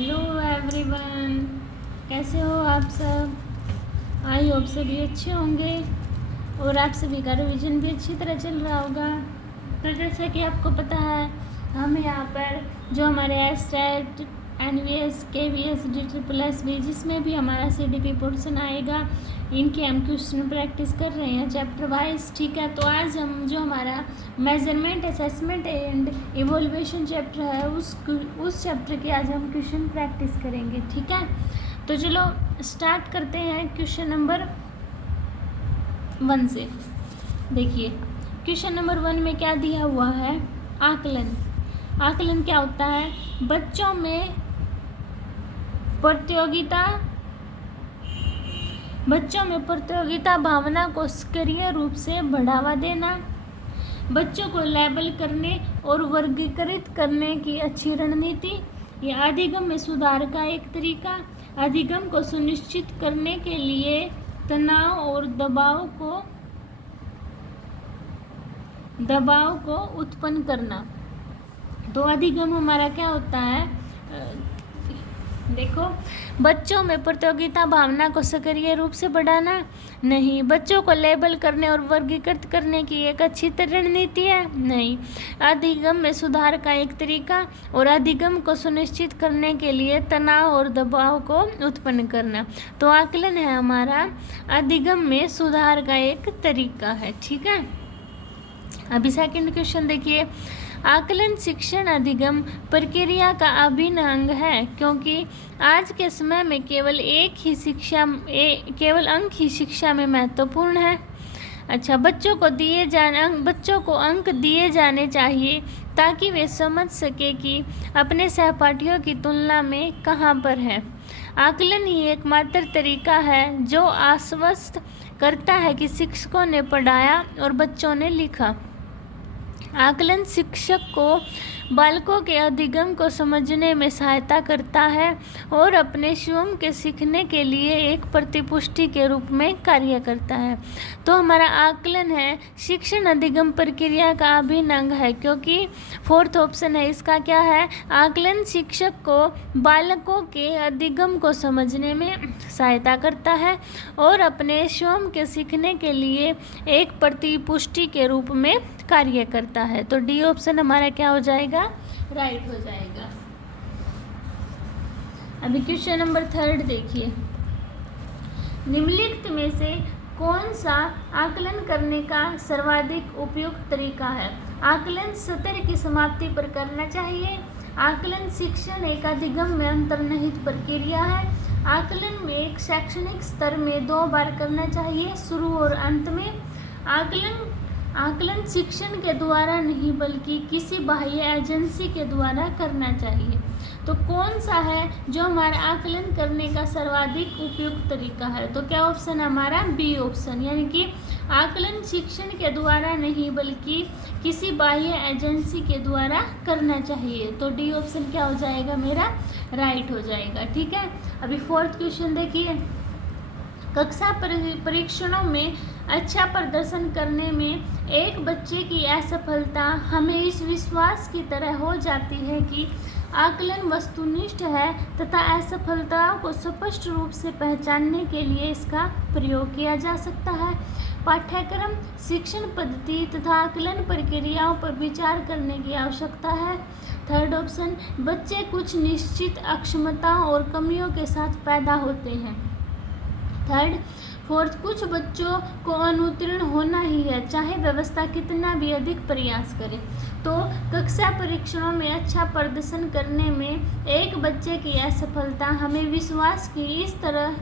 Hello everyone, कैसे हो आप सब। आई होप सभी अच्छे होंगे और आप सभी का रिवीजन भी अच्छी तरह चल रहा होगा। तो जैसा कि आपको पता है, हम यहाँ पर जो हमारे एस्टेट NVS KVS DSSS जिसमें भी हमारा CDP पोर्शन आएगा, इनके हम क्वेश्चन प्रैक्टिस कर रहे हैं चैप्टर वाइज। ठीक है, तो आज हम जो हमारा measurement assessment and evolution chapter है उस चैप्टर के आज हम क्वेश्चन प्रैक्टिस करेंगे। ठीक है, तो चलो स्टार्ट करते हैं क्वेश्चन नंबर 1 से। देखिए क्वेश्चन नंबर 1 में क्या दिया हुआ है, आकलन। आकलन क्या होता है, बच्चों में प्रतियोगिता भावना को सक्रिय रूप से बढ़ावा देना, बच्चों को लेबल करने और वर्गीकृत करने की अच्छी रणनीति, यह अधिगम में सुधार का एक तरीका, अधिगम को सुनिश्चित करने के लिए तनाव और दबाव को उत्पन्न करना। तो अधिगम हमारा क्या होता है, देखो, बच्चों में प्रतियोगिता भावना को सक्रिय रूप से बढ़ाना नहीं, बच्चों को लेबल करने और वर्गीकृत करने की एक अच्छी रणनीति है नहीं, अधिगम में सुधार का एक तरीका और अधिगम को सुनिश्चित करने के लिए तनाव और दबाव को उत्पन्न करना। तो आकलन है हमारा अधिगम में सुधार का एक तरीका है। ठीक है, अभी सेकंड क्वेश्चन देखिए, आकलन शिक्षण अधिगम प्रक्रिया का अभिन्न अंग है क्योंकि आज के समय में केवल अंक ही शिक्षा में महत्वपूर्ण है। अच्छा, बच्चों को अंक दिए जाने चाहिए ताकि वे समझ सके कि अपने सहपाठियों की तुलना में कहाँ पर है। आकलन ही एकमात्र तरीका है जो आश्वस्त करता है कि शिक्षकों ने पढ़ाया और बच्चों ने लिखा। आकलन शिक्षक को बालकों के अधिगम को समझने में सहायता करता है और अपने स्वयं के सीखने के लिए एक प्रतिपुष्टि के रूप में कार्य करता है। तो हमारा आकलन है शिक्षण अधिगम प्रक्रिया का अभिन्न अंग है क्योंकि फोर्थ ऑप्शन है इसका क्या है, आकलन शिक्षक को बालकों के अधिगम को समझने में सहायता करता है और अपने स्वयं के सीखने के लिए एक प्रतिपुष्टि के रूप में कार्य करता है। तो डी ऑप्शन हमारा क्या हो जाएगा, राइट हो जाएगा। अभी क्वेश्चन नंबर 3 देखिए, निम्नलिखित में से कौन सा आकलन करने का सर्वाधिक उपयुक्त तरीका है। आकलन सत्र की समाप्ति पर करना चाहिए, आकलन शिक्षण एक अधिगम में अंतर्निहित प्रक्रिया है, आकलन में एक शैक्षणिक स्तर में 2 बार करना चाहिए, शुरू और अंत में, आकलन शिक्षण के द्वारा नहीं बल्कि किसी बाह्य एजेंसी के द्वारा करना चाहिए। तो कौन सा है जो हमारा आकलन करने का सर्वाधिक उपयुक्त तरीका है, तो क्या ऑप्शन हमारा बी ऑप्शन, यानी कि आकलन शिक्षण के द्वारा नहीं बल्कि किसी बाह्य एजेंसी के द्वारा करना चाहिए। तो डी ऑप्शन क्या हो जाएगा मेरा, राइट हो जाएगा। ठीक है, अभी फोर्थ क्वेश्चन देखिए, कक्षा परीक्षणों में अच्छा प्रदर्शन करने में एक बच्चे की असफलता हमें इस विश्वास की तरह हो जाती है कि आकलन वस्तुनिष्ठ है तथा असफलताओं को स्पष्ट रूप से पहचानने के लिए इसका प्रयोग किया जा सकता है। पाठ्यक्रम, शिक्षण पद्धति तथा आकलन प्रक्रियाओं पर विचार करने की आवश्यकता है। थर्ड ऑप्शन, बच्चे कुछ निश्चित अक्षमताओं और कमियों के साथ पैदा होते हैं। फोर्थ, कुछ बच्चों को अनुत्तीर्ण होना ही है चाहे व्यवस्था कितना भी अधिक प्रयास करे। तो कक्षा परीक्षणों में अच्छा प्रदर्शन करने में एक बच्चे की असफलता हमें विश्वास की इस तरह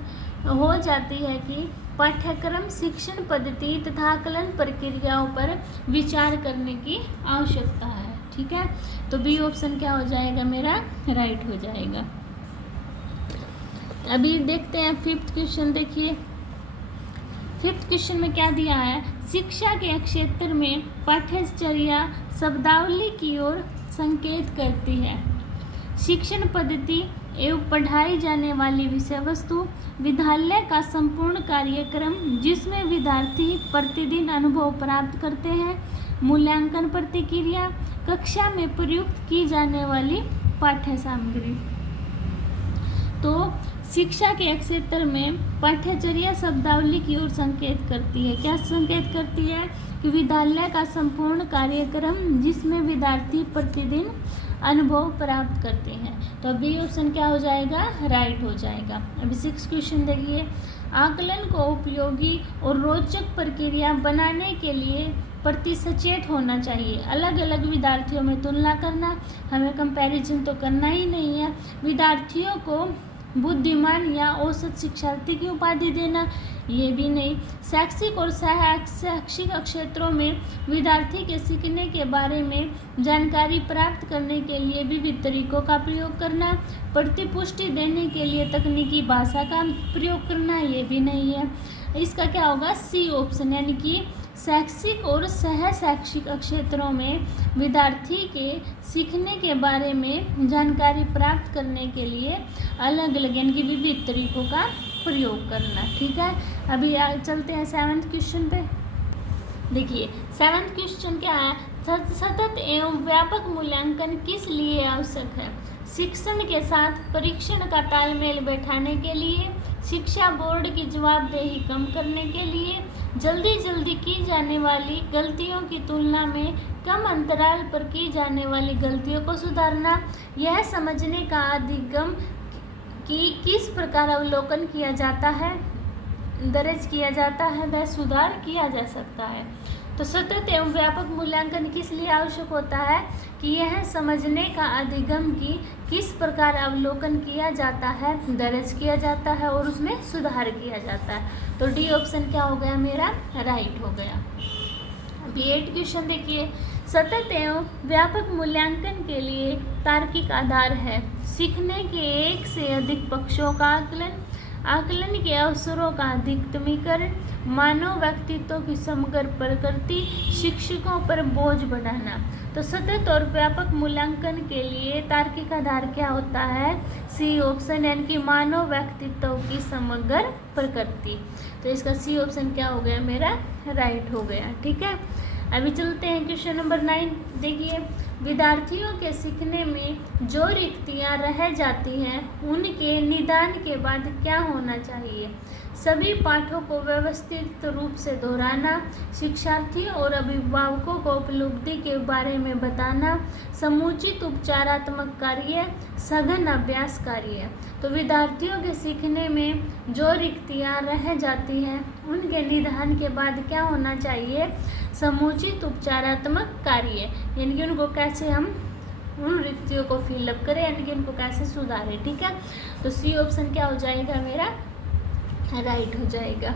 हो जाती है कि पाठ्यक्रम, शिक्षण पद्धति तथा आकलन प्रक्रियाओं पर विचार करने की आवश्यकता है। ठीक है, तो बी ऑप्शन क्या हो जाएगा मेरा, राइट हो जाएगा। अभी देखते हैं फिफ्थ क्वेश्चन। देखिए फिफ्थ क्वेश्चन में क्या दिया है, शिक्षा के क्षेत्र में पाठ्यचर्या शब्दावली की ओर संकेत करती है। शिक्षण पद्धति एवं पढ़ाई जाने वाली विषय वस्तु, विद्यालय का संपूर्ण कार्यक्रम जिसमें विद्यार्थी प्रतिदिन अनुभव प्राप्त करते हैं, मूल्यांकन प्रक्रिया, कक्षा में प्रयुक्त की जाने वाली पाठ्य सामग्री। तो शिक्षा के क्षेत्र में पाठ्यचर्या शब्दावली की ओर संकेत करती है। क्या संकेत करती है? कि विद्यालय का संपूर्ण कार्यक्रम जिसमें विद्यार्थी प्रतिदिन अनुभव प्राप्त करते हैं। तो बी ऑप्शन क्या हो जाएगा? राइट हो जाएगा। अभी 6 क्वेश्चन देखिए। आकलन को उपयोगी और रोचक प्रक्रिया बनाने के लिए प्रति सचेत होना चाहिए। अलग अलग विद्यार्थियों में तुलना करना, हमें कंपैरिजन तो करना ही नहीं है। विद्यार्थियों को बुद्धिमान या औसत शिक्षार्थी की उपाधि देना, ये भी नहीं। शैक्षिक और शैक्षिक क्षेत्रों में विद्यार्थी के सीखने के बारे में जानकारी प्राप्त करने के लिए विविध तरीकों का प्रयोग करना, प्रतिपुष्टि देने के लिए तकनीकी भाषा का प्रयोग करना, ये भी नहीं है। इसका क्या होगा? सी ऑप्शन, यानी कि शैक्षिक और सह शैक्षिक क्षेत्रों में विद्यार्थी के सीखने के बारे में जानकारी प्राप्त करने के लिए अलग अलग यानी कि विविध तरीकों का प्रयोग करना। ठीक है, अभी चलते हैं 7th क्वेश्चन पे। देखिए 7th क्वेश्चन क्या है? सतत एवं व्यापक मूल्यांकन किस लिए आवश्यक है? शिक्षण के साथ परीक्षण का तालमेल बैठाने के लिए, शिक्षा बोर्ड की जवाबदेही कम करने के लिए, जल्दी की जाने वाली गलतियों की तुलना में कम अंतराल पर की जाने वाली गलतियों को सुधारना, यह समझने का अधिगम कि किस प्रकार अवलोकन किया जाता है, दर्ज किया जाता है व सुधार किया जा सकता है। तो सतत एवं व्यापक मूल्यांकन किस लिए आवश्यक होता है? कि यह समझने का अधिगम की किस प्रकार अवलोकन किया जाता है, दर्ज किया जाता है और उसमें सुधार किया जाता है। तो डी ऑप्शन क्या हो गया मेरा? राइट हो गया। अभी 8 क्वेश्चन देखिए। सतत एवं व्यापक मूल्यांकन के लिए तार्किक आधार है। सीखने के एक से अधिक पक्षों का आकलन, आकलन के अवसरों का अधिकतमीकरण, मानव व्यक्तित्व की समग्र प्रकृति, शिक्षकों पर बोझ बढ़ाना। तो सतत और व्यापक मूल्यांकन के लिए तार्किक आधार क्या होता है? सी ऑप्शन, यानी कि मानव व्यक्तित्व की समग्र प्रकृति। तो इसका सी ऑप्शन क्या हो गया मेरा? राइट हो गया। ठीक है, अभी चलते हैं क्वेश्चन नंबर 9। देखिए विद्यार्थियों के सीखने में जो रिक्तियां रह जाती हैं उनके निदान के बाद क्या होना चाहिए? सभी पाठों को व्यवस्थित रूप से दोहराना, शिक्षार्थियों और अभिभावकों को उपलब्धि के बारे में बताना, समुचित उपचारात्मक कार्य, सघन अभ्यास कार्य। तो विद्यार्थियों के सीखने में जो रिक्तियां रह जाती हैं उनके निदान के बाद क्या होना चाहिए? समुचित उपचारात्मक कार्य, यानी कि उनको कैसे हम उन रिक्तियों को फिलअप करें, यानी कि उनको कैसे सुधारें। ठीक है, तो सी ऑप्शन क्या हो जाएगा मेरा? राइट हो जाएगा।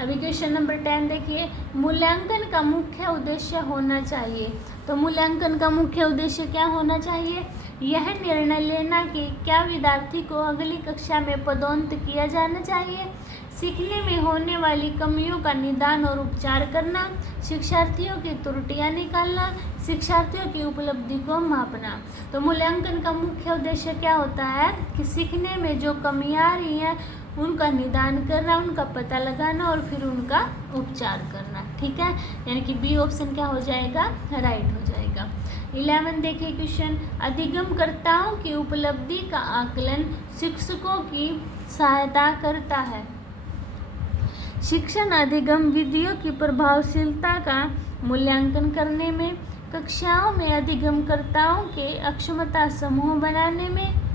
अभी क्वेश्चन नंबर 10 देखिए। मूल्यांकन का मुख्य उद्देश्य होना चाहिए। तो मूल्यांकन का मुख्य उद्देश्य क्या होना चाहिए? यह निर्णय लेना कि क्या विद्यार्थी को अगली कक्षा में पदोन्नत किया जाना चाहिए, सीखने में होने वाली कमियों का निदान और उपचार करना, शिक्षार्थियों की त्रुटियां निकालना, शिक्षार्थियों की उपलब्धि को मापना। तो मूल्यांकन का मुख्य उद्देश्य क्या होता है? कि सीखने में जो कमियां आ रही हैं उनका निदान करना, उनका पता लगाना और फिर उनका उपचार करना। ठीक है, यानी कि बी ऑप्शन क्या हो जाएगा? राइट हो जाएगा। 11 देखिए क्वेश्चन। अधिगमकर्ताओं की उपलब्धि का आकलन शिक्षकों की सहायता करता है। शिक्षण अधिगम विधियों की प्रभावशीलता का मूल्यांकन करने में, कक्षाओं में अधिगमकर्ताओं के अक्षमता समूह बनाने में,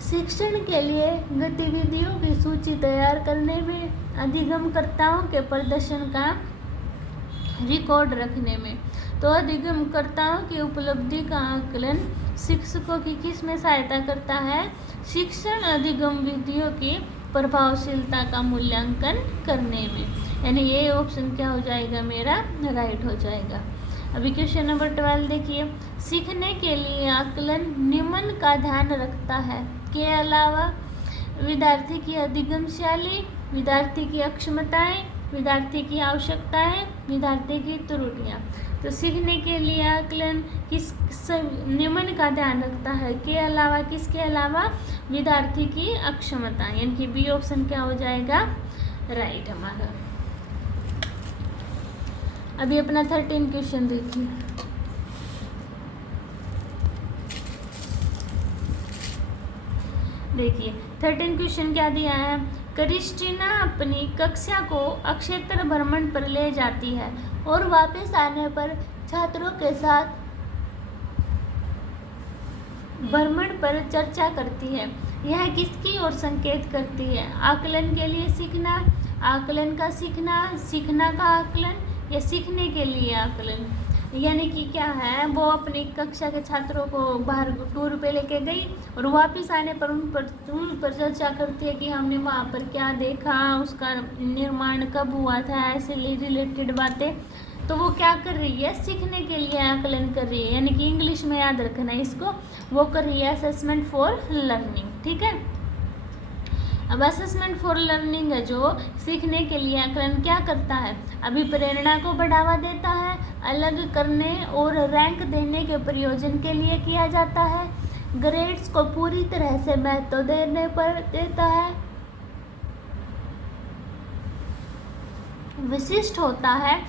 शिक्षण के लिए गतिविधियों की सूची तैयार करने में, अधिगमकर्ताओं के प्रदर्शन का रिकॉर्ड रखने में। तो अधिगमकर्ताओं की उपलब्धि का आकलन शिक्षकों की किस में सहायता करता है? शिक्षण अधिगम विधियों की प्रभावशीलता का मूल्यांकन करने में, यानी ये ऑप्शन क्या हो जाएगा मेरा? राइट हो जाएगा। अभी क्वेश्चन नंबर 12 देखिए। सीखने के लिए आकलन निम्न का ध्यान रखता है के अलावा विद्यार्थी की अधिगमशैली, विद्यार्थी की अक्षमताएं, विद्यार्थी की आवश्यकताएं, विद्यार्थी की त्रुटियां। तो सीखने के लिए आकलन किस निम्न का ध्यान रखता है के अलावा, किसके अलावा? विद्यार्थी की अक्षमता, यानी कि बी ऑप्शन क्या हो जाएगा? राइट हमारा। अभी अपना 13 क्वेश्चन देखिए। देखिए 13 क्वेश्चन क्या दिया है, क्रिस्टीना अपनी कक्षा को अक्षेत्र भ्रमण पर ले जाती है और वापस आने पर छात्रों के साथ भ्रमण पर चर्चा करती है। यह किसकी ओर संकेत करती है, आकलन के लिए सीखना, आकलन का सीखना, सीखना का आकलन या सीखने के लिए आकलन। यानी कि क्या है, वो अपनी कक्षा के छात्रों को बाहर टूर पे लेके गई और वापस आने पर उन पर चर्चा करती है कि हमने वहाँ पर क्या देखा, उसका निर्माण कब हुआ था, ऐसे रिलेटेड बातें। तो वो क्या कर रही है, सीखने के लिए आकलन कर रही है। यानी कि इंग्लिश में याद रखना है इसको, वो कर रही है असेसमेंट फॉर लर्निंग। ठीक है, अब असेसमेंट फॉर लर्निंग है जो सीखने के लिए आकलन क्या करता है, अभिप्रेरणा को बढ़ावा देता है, अलग करने और रैंक देने के प्रयोजन के लिए किया जाता है, ग्रेड्स को पूरी तरह से महत्व देने पर देता है, विशिष्ट होता है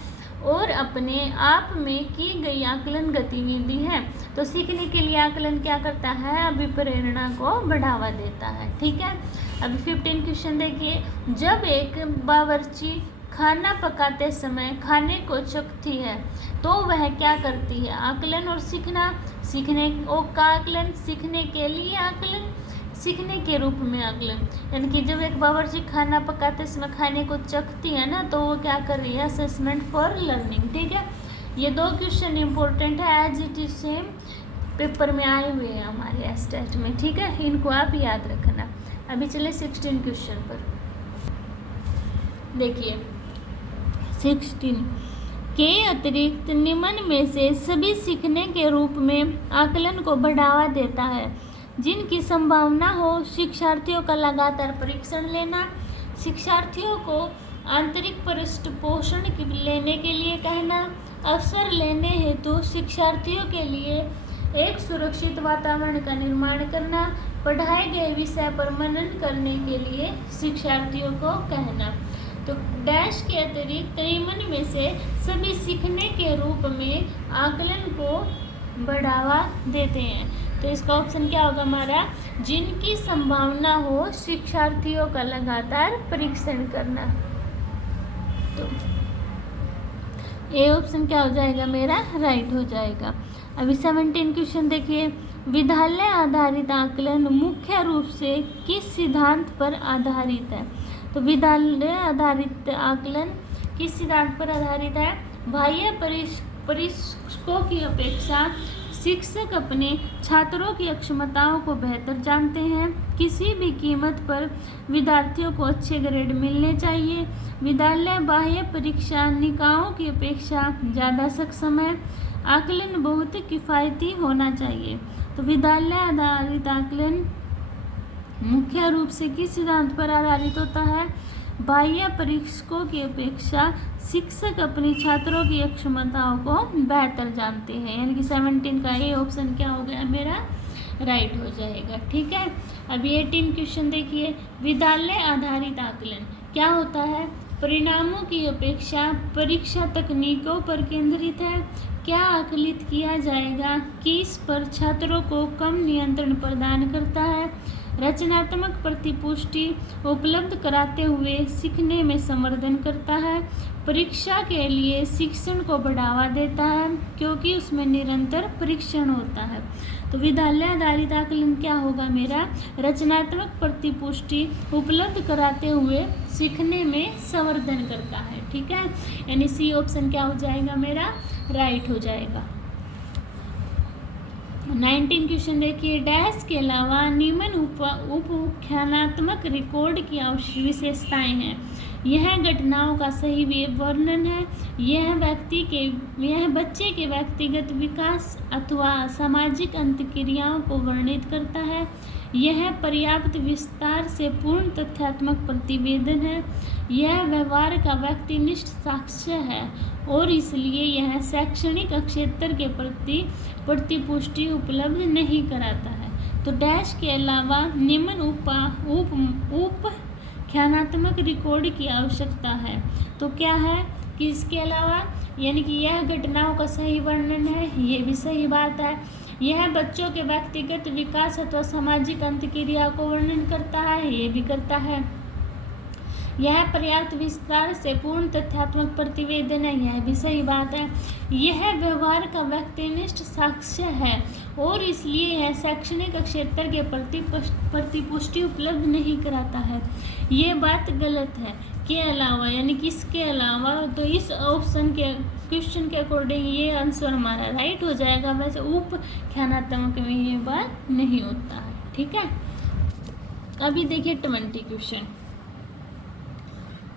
और अपने आप में की गई आकलन गतिविधि है। तो सीखने के लिए आकलन क्या करता है, अभिप्रेरणा को बढ़ावा देता है। ठीक है, अभी 15 क्वेश्चन देखिए, जब एक बावर्ची खाना पकाते समय खाने को चखती है तो वह क्या करती है, आकलन और सीखना, सीखने का आकलन, सीखने के लिए आकलन, सीखने के रूप में आकलन। यानी कि जब एक बावर्ची खाना पकाते समय खाने को चखती है ना, तो वो क्या कर रही है, असेसमेंट फॉर लर्निंग। ठीक है, ये 2 क्वेश्चन इंपॉर्टेंट है, as it is same paper में आए हुए हैं हमारे एस टेस्ट में। ठीक है, इनको आप याद रखना। अभी चले 16 क्वेश्चन पर। देखिए 16 के अतिरिक्त निम्न में से सभी सीखने के रूप में आकलन को बढ़ावा देता है जिनकी संभावना हो, शिक्षार्थियों का लगातार परीक्षण लेना, शिक्षार्थियों को आंतरिक पृष्ठपोषण लेने के लिए कहना, अवसर लेने हेतु शिक्षार्थियों के लिए एक सुरक्षित वातावरण का निर्माण करना, पढ़ाए गए विषय पर मनन करने के लिए शिक्षार्थियों को कहना। तो डैश के अतिरिक्त निम्न में से सभी सीखने के रूप में आकलन को बढ़ावा देते हैं। तो इसका ऑप्शन क्या होगा हमारा, जिनकी संभावना हो, शिक्षार्थियों का लगातार परीक्षण करना। तो ए ऑप्शन क्या हो जाएगा मेरा, राइट हो जाएगा। अभी 17 क्वेश्चन देखिए, विद्यालय आधारित आकलन मुख्य रूप से किस सिद्धांत पर आधारित है। तो विद्यालय आधारित आकलन किस सिद्धांत पर आधारित है, बाह्य परीक्षकों की अपेक्षा शिक्षक अपने छात्रों की क्षमताओं को बेहतर जानते हैं, किसी भी कीमत पर विद्यार्थियों को अच्छे ग्रेड मिलने चाहिए, विद्यालय बाह्य परीक्षा निकायों की अपेक्षा ज़्यादा सक्षम है, आकलन बहुत किफ़ायती होना चाहिए। तो विद्यालय आधारित आकलन मुख्य रूप से किस सिद्धांत पर आधारित होता है, बाह्य परीक्षकों की अपेक्षा शिक्षक अपनी छात्रों की क्षमताओं को बेहतर जानते हैं। यानी कि 17 का ये ऑप्शन क्या हो गया मेरा, राइट हो जाएगा। ठीक है, अभी 18 क्वेश्चन देखिए, विद्यालय आधारित आकलन क्या होता है, परिणामों की अपेक्षा परीक्षा तकनीकों पर केंद्रित है, क्या आकलित किया जाएगा कि इस पर छात्रों को कम नियंत्रण प्रदान करता है, रचनात्मक प्रतिपुष्टि उपलब्ध कराते हुए सीखने में संवर्धन करता है, परीक्षा के लिए शिक्षण को बढ़ावा देता है क्योंकि उसमें निरंतर परीक्षण होता है। तो विद्यालय आधारित आकलन क्या होगा मेरा, रचनात्मक प्रतिपुष्टि उपलब्ध कराते हुए सीखने में संवर्धन करता है। ठीक है, यानी सी ऑप्शन क्या हो जाएगा मेरा, राइट हो जाएगा। 19 क्वेश्चन देखिए, डैश के अलावा निम्न उपख्यानात्मक रिकॉर्ड की विशेषताएं हैं। यह घटनाओं का सही वर्णन है, यह बच्चे के व्यक्तिगत विकास अथवा सामाजिक अंतःक्रियाओं को वर्णित करता है, यह पर्याप्त विस्तार से पूर्ण तथ्यात्मक प्रतिवेदन है, यह व्यवहार का व्यक्तिनिष्ठ साक्ष्य है और इसलिए यह शैक्षणिक क्षेत्र के प्रति प्रतिपुष्टि उपलब्ध नहीं कराता है। तो डैश के अलावा निम्न उपख्यानात्मक रिकॉर्ड की आवश्यकता है। तो क्या है कि इसके अलावा, यानी कि यह घटनाओं का सही वर्णन है, ये भी सही बात है, यह बच्चों के व्यक्तिगत विकास अथवा सामाजिक अंतःक्रिया को वर्णन करता है, ये भी करता है। यह पर्याप्त विस्तार से पूर्ण तथ्यात्मक प्रतिवेदन है, यह भी सही बात है। यह व्यवहार का व्यक्तिनिष्ठ साक्ष्य है और इसलिए यह शैक्षणिक क्षेत्र के प्रतिपुष्टि उपलब्ध नहीं कराता है, ये बात गलत है। के अलावा यानी किसके अलावा, तो इस ऑप्शन के क्वेश्चन के अकॉर्डिंग ये आंसर हमारा राइट हो जाएगा। वैसे उपख्यानात्मक में ये बात नहीं होता है, ठीक है। अभी देखिए 20 क्वेश्चन,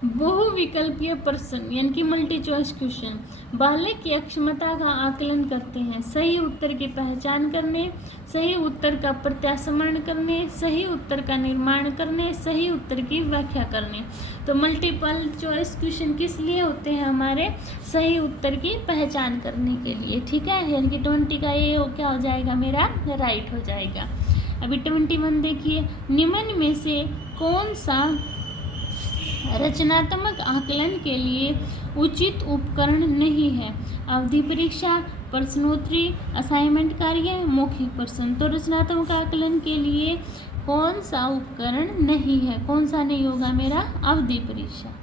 बहुविकल्पीय प्रश्न यानी कि मल्टी चॉइस क्वेश्चन। बालक की अक्षमता का आकलन करते हैं, सही उत्तर की पहचान करने, सही उत्तर का प्रत्याशरण करने, सही उत्तर का निर्माण करने, सही उत्तर की व्याख्या करने। तो मल्टीपल चॉइस क्वेश्चन किस लिए होते हैं, हमारे सही उत्तर की पहचान करने के लिए, ठीक है। यानी कि 20 का ये क्या हो जाएगा, मेरा राइट हो जाएगा। अभी 21 देखिए, निम्न में से कौन सा रचनात्मक आकलन के लिए उचित उपकरण नहीं है। अवधि परीक्षा, प्रश्नोत्तरी, असाइनमेंट कार्य, मौखिक प्रश्न। तो रचनात्मक आकलन के लिए कौन सा उपकरण नहीं है, कौन सा नहीं होगा, मेरा अवधि परीक्षा,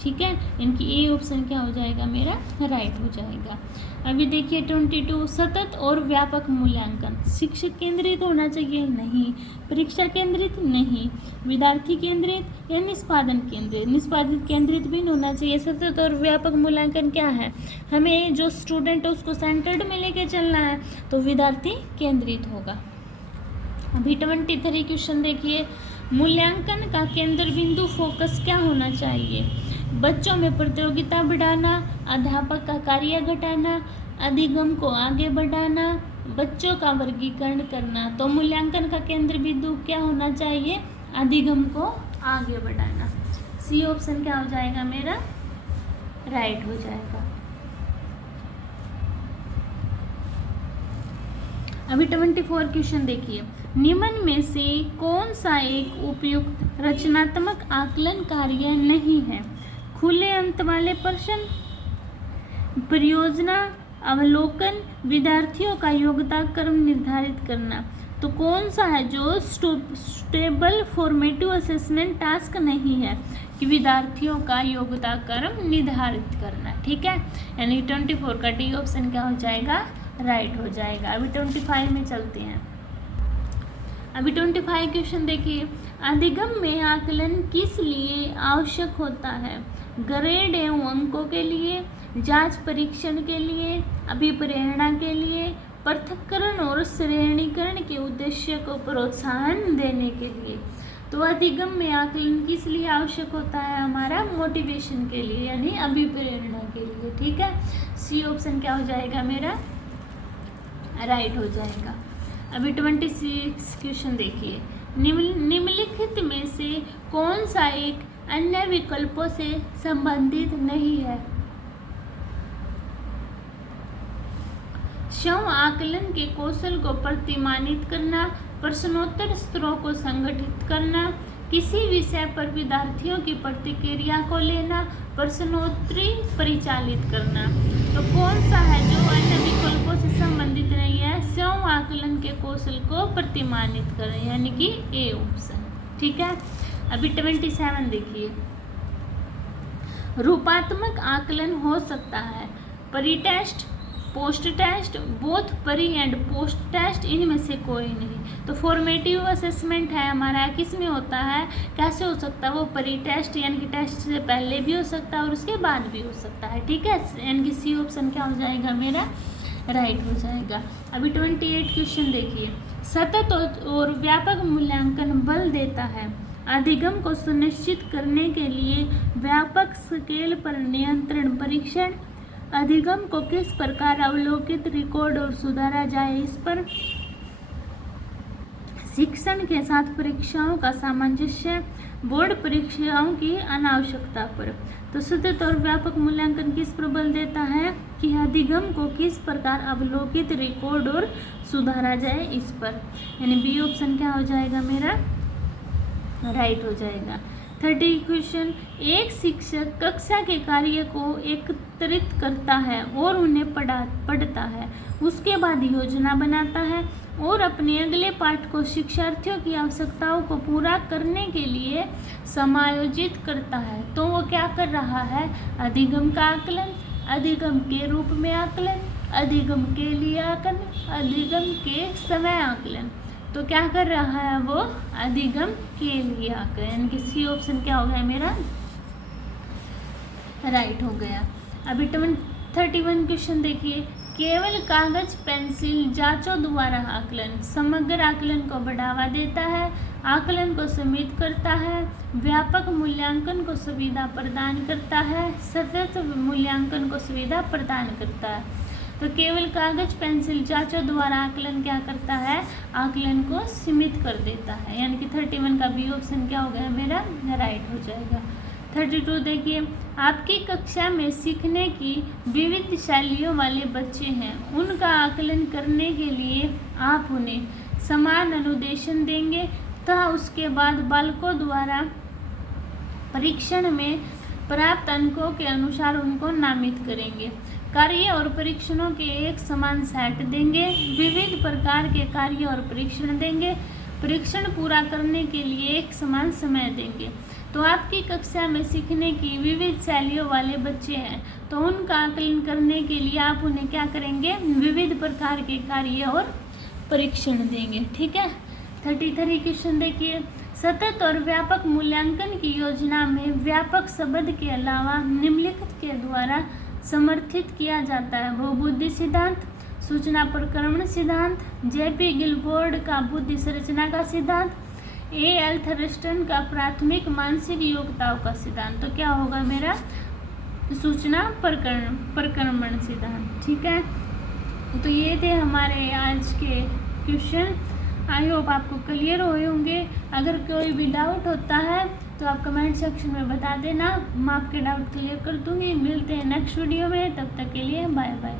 ठीक है। इनकी ए ऑप्शन क्या हो जाएगा, मेरा राइट हो जाएगा। अभी देखिए 22, सतत और व्यापक मूल्यांकन शिक्षक केंद्रित होना चाहिए, नहीं। परीक्षा केंद्रित, नहीं। विद्यार्थी केंद्रित या निष्पादन केंद्रित, निष्पादित केंद्रित भी होना चाहिए। सतत और व्यापक मूल्यांकन क्या है, हमें जो स्टूडेंट है उसको सेंटर्ड में लेके चलना है, तो विद्यार्थी केंद्रित होगा। अभी 23 क्वेश्चन देखिए, मूल्यांकन का केंद्र बिंदु फोकस क्या होना चाहिए। बच्चों में प्रतियोगिता बढ़ाना, अध्यापक का कार्य घटाना, अधिगम को आगे बढ़ाना, बच्चों का वर्गीकरण करना। तो मूल्यांकन का केंद्र बिंदु क्या होना चाहिए, अधिगम को आगे बढ़ाना। सी ऑप्शन क्या हो जाएगा, मेरा राइट हो जाएगा। अभी 24 क्वेश्चन देखिए, निम्न में से कौन सा एक उपयुक्त रचनात्मक आकलन कार्य नहीं है। खुले अंत वाले प्रश्न, परियोजना, अवलोकन, विद्यार्थियों का योग्यता क्रम निर्धारित करना। तो कौन सा है जो स्टेबल फॉर्मेटिव असेसमेंट टास्क नहीं है, कि विद्यार्थियों का योग्यता क्रम निर्धारित करना, ठीक है। यानी 24 का डी ऑप्शन क्या हो जाएगा, राइट हो जाएगा। अभी 25 में चलते हैं। अभी 25 क्वेश्चन देखिए, अधिगम में आकलन किस लिए आवश्यक होता है। ग्रेड एवं अंकों के लिए, जांच परीक्षण के लिए, अभिप्रेरणा के लिए, पृथक्करण और श्रेणीकरण के उद्देश्य को प्रोत्साहन देने के लिए। तो अधिगम में आकलन किस लिए आवश्यक होता है, हमारा मोटिवेशन के लिए यानी अभिप्रेरणा के लिए, ठीक है। सी ऑप्शन क्या हो जाएगा, मेरा राइट हो जाएगा। अभी 26 क्वेश्चन देखिए, निम्नलिखित में से कौन सा एक अन्य विकल्पों से संबंधित नहीं है। स्व आकलन के कौशल को प्रतिमानित करना, प्रश्नोत्तर सत्रों को संगठित करना, किसी विषय पर विद्यार्थियों की प्रतिक्रिया को लेना, प्रश्नोत्तरी परिचालित करना। तो कौन सा है जो अन्य विकल्पों से संबंधित नहीं है, स्व आकलन के कौशल को प्रतिमानित करें, यानी कि ए ऑप्शन, ठीक है। अभी 27 देखिए, रूपात्मक आकलन हो सकता है pre test, post test, both pre and post test, इनमें से कोई नहीं। तो फॉर्मेटिव असेसमेंट है हमारा, किस में होता है, कैसे हो सकता है, वो प्री टेस्ट यानी कि टेस्ट से पहले भी हो सकता है और उसके बाद भी हो सकता है, ठीक है। यानी कि सी ऑप्शन क्या हो जाएगा, मेरा राइट हो जाएगा। अभी 28 क्वेश्चन देखिए, सतत और व्यापक मूल्यांकन बल देता है अधिगम को सुनिश्चित करने के लिए व्यापक स्केल पर नियंत्रण परीक्षण, अधिगम को किस प्रकार अवलोकित, रिकॉर्ड और सुधारा जाए, इस पर शिक्षण के साथ परीक्षाओं का सामंजस्य, बोर्ड परीक्षाओं की अनावश्यकता पर। तो सतत और व्यापक मूल्यांकन किस पर बल देता है, कि अधिगम को किस प्रकार अवलोकित, रिकॉर्ड और सुधारा जाए, इस पर। यानी बी ऑप्शन क्या हो जाएगा, मेरा राइट हो जाएगा। 30 क्वेश्चन, एक शिक्षक कक्षा के कार्य को एकत्रित करता है और उन्हें पढ़ता है, उसके बाद योजना बनाता है और अपने अगले पाठ को शिक्षार्थियों की आवश्यकताओं को पूरा करने के लिए समायोजित करता है। तो वो क्या कर रहा है? अधिगम का आकलन, अधिगम के रूप में आकलन, अधिगम के लिए आकलन, अधिगम के समय आकलन। तो क्या कर रहा है वो? अधिगम के लिए आकलन। सी ऑप्शन क्या हो गया मेरा? राइट हो गया। अभी 31 क्वेश्चन देखिए, केवल कागज पेंसिल जांचों द्वारा आकलन समग्र आकलन को बढ़ावा देता है, आकलन को सीमित करता है, व्यापक मूल्यांकन को सुविधा प्रदान करता है, सतत मूल्यांकन को सुविधा प्रदान करता है। तो केवल कागज पेंसिल जांचों द्वारा आकलन क्या करता है? आकलन को सीमित कर देता है। यानी कि 31 का बी ऑप्शन क्या हो गया मेरा? राइट हो जाएगा। 32 देखिए, आपकी कक्षा में सीखने की विविध शैलियों वाले बच्चे हैं, उनका आकलन करने के लिए आप उन्हें समान अनुदेशन देंगे तथा उसके बाद बालकों द्वारा परीक्षण में प्राप्त अंकों के अनुसार उनको नामित करेंगे। कार्य और परीक्षणों के एक समान सेट देंगे, विविध प्रकार के कार्य और परीक्षण देंगे, परीक्षण पूरा करने के लिए एक समान समय देंगे। तो आपकी कक्षा में सीखने की विविध शैलियों वाले बच्चे हैं, तो उनका आकलन करने के लिए आप उन्हें क्या करेंगे? विविध प्रकार के कार्य और परीक्षण देंगे। ठीक है। 33 क्वेश्चन देखिए, सतत और व्यापक मूल्यांकन की योजना में व्यापक शब्द के अलावा निम्नलिखित के द्वारा समर्थित किया जाता है: बहुबुद्धि सिद्धांत, सूचना प्रक्रमण सिद्धांत, जेपी गिलफोर्ड का बुद्धि संरचना का सिद्धांत, एल थर्स्टन का प्राथमिक मानसिक योग्यताओं का सिद्धांत। तो क्या होगा मेरा? सूचना प्रक्रमण सिद्धांत। ठीक है। तो ये थे हमारे आज के क्वेश्चन। आई होप आपको क्लियर हुए होंगे। अगर कोई भी डाउट होता है तो आप कमेंट सेक्शन में बता देना, मैं आपके डाउट क्लियर कर दूंगी। मिलते हैं नेक्स्ट वीडियो में, तब तक के लिए बाय बाय।